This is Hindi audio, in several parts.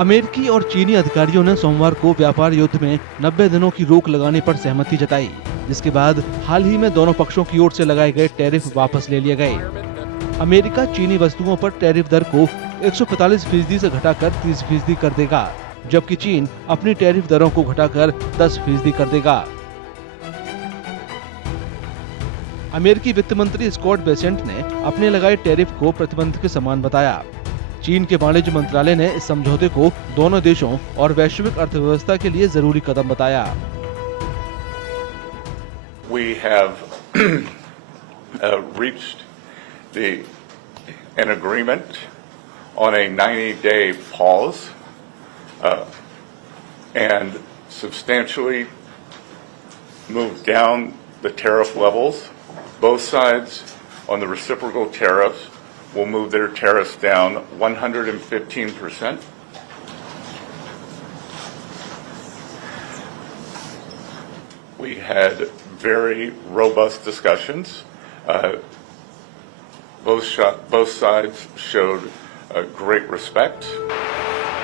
अमेरिकी और चीनी अधिकारियों ने सोमवार को व्यापार युद्ध में 90 दिनों की रोक लगाने पर सहमति जताई, जिसके बाद हाल ही में दोनों पक्षों की ओर से लगाए गए टैरिफ वापस ले लिए गए। अमेरिका चीनी वस्तुओं पर टैरिफ दर को 145% से घटाकर 30% कर देगा, जबकि चीन अपनी टैरिफ दरों को घटाकर 10% कर देगा। अमेरिकी वित्त मंत्री स्कॉट बेसेंट ने अपने लगाए टैरिफ को प्रतिबंध के समान बताया। चीन के वाणिज्य मंत्रालय ने इस समझौते को दोनों देशों और वैश्विक अर्थव्यवस्था के लिए जरूरी कदम बताया। We have reached an agreement on a 90-day pause and substantially moved down the tariff levels. Both sides on the reciprocal tariffs will move their tariffs down 115%. We had very robust discussions. Both sides showed great respect.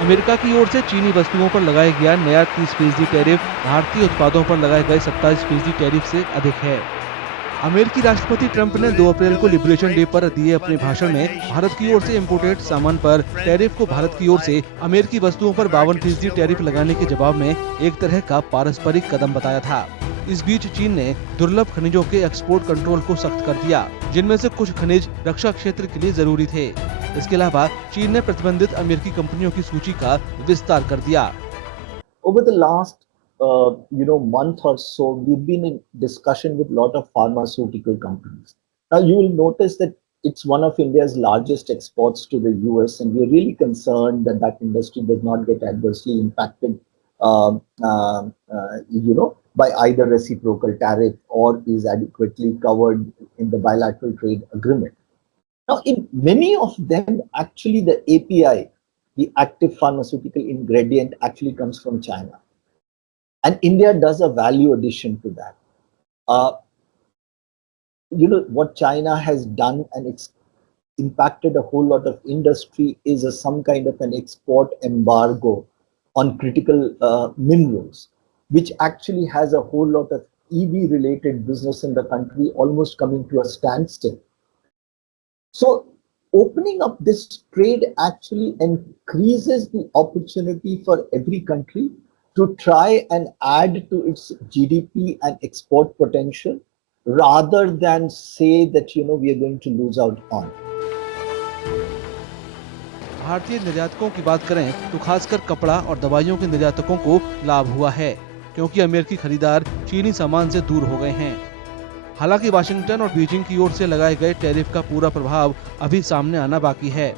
America की ओर से चीनी वस्तुओं पर लगाया गया नया 30% टैरिफ भारतीय उत्पादों पर लगाए गए 27% टैरिफ से अधिक है। अमेरिकी राष्ट्रपति ट्रंप ने 2 अप्रैल को लिबरेशन डे पर दिए अपने भाषण में भारत की ओर से इम्पोर्टेड सामान पर टैरिफ को भारत की ओर से अमेरिकी वस्तुओं पर 52% टैरिफ लगाने के जवाब में एक तरह का पारस्परिक कदम बताया था। इस बीच चीन ने दुर्लभ खनिजों के एक्सपोर्ट कंट्रोल को सख्त कर दिया, जिनमें से कुछ खनिज रक्षा क्षेत्र के लिए जरूरी थे। इसके अलावा चीन ने प्रतिबंधित अमेरिकी कंपनियों की सूची का विस्तार कर दिया। Over the last month or so, we've been in discussion with a lot of pharmaceutical companies. Now you will notice that it's one of India's largest exports to the US, and we're really concerned that that industry does not get adversely impacted by either reciprocal tariff or is adequately covered in the bilateral trade agreement. Now, in many of them, actually the API, the active pharmaceutical ingredient, actually comes from China. And India does a value addition to that. What China has done, and it's impacted a whole lot of industry, is some kind of an export embargo on critical minerals, which actually has a whole lot of EV related business in the country almost coming to a standstill. So opening up this trade actually increases the opportunity for every country to try and add to its GDP and export potential, rather than say that we are going to lose out on. भारतीय निर्यातकों की बात करें तो खासकर कपड़ा और दवाइयों के निर्यातकों को लाभ हुआ है, क्योंकि अमेरिकी खरीदार चीनी सामान से दूर हो गए हैं। हालांकि वाशिंगटन और बीजिंग की ओर से लगाए गए टैरिफ का पूरा प्रभाव अभी सामने आना बाकी है।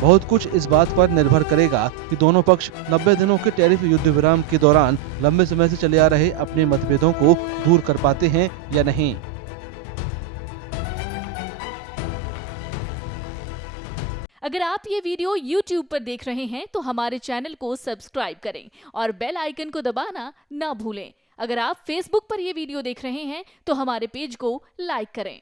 बहुत कुछ इस बात पर निर्भर करेगा कि दोनों पक्ष 90 दिनों के टैरिफ युद्ध विराम के दौरान लंबे समय से चले आ रहे अपने मतभेदों को दूर कर पाते हैं या नहीं। अगर आप ये वीडियो YouTube पर देख रहे हैं तो हमारे चैनल को सब्सक्राइब करें और बेल आइकन को दबाना ना भूलें। अगर आप Facebook पर ये वीडियो देख रहे हैं तो हमारे पेज को लाइक करें।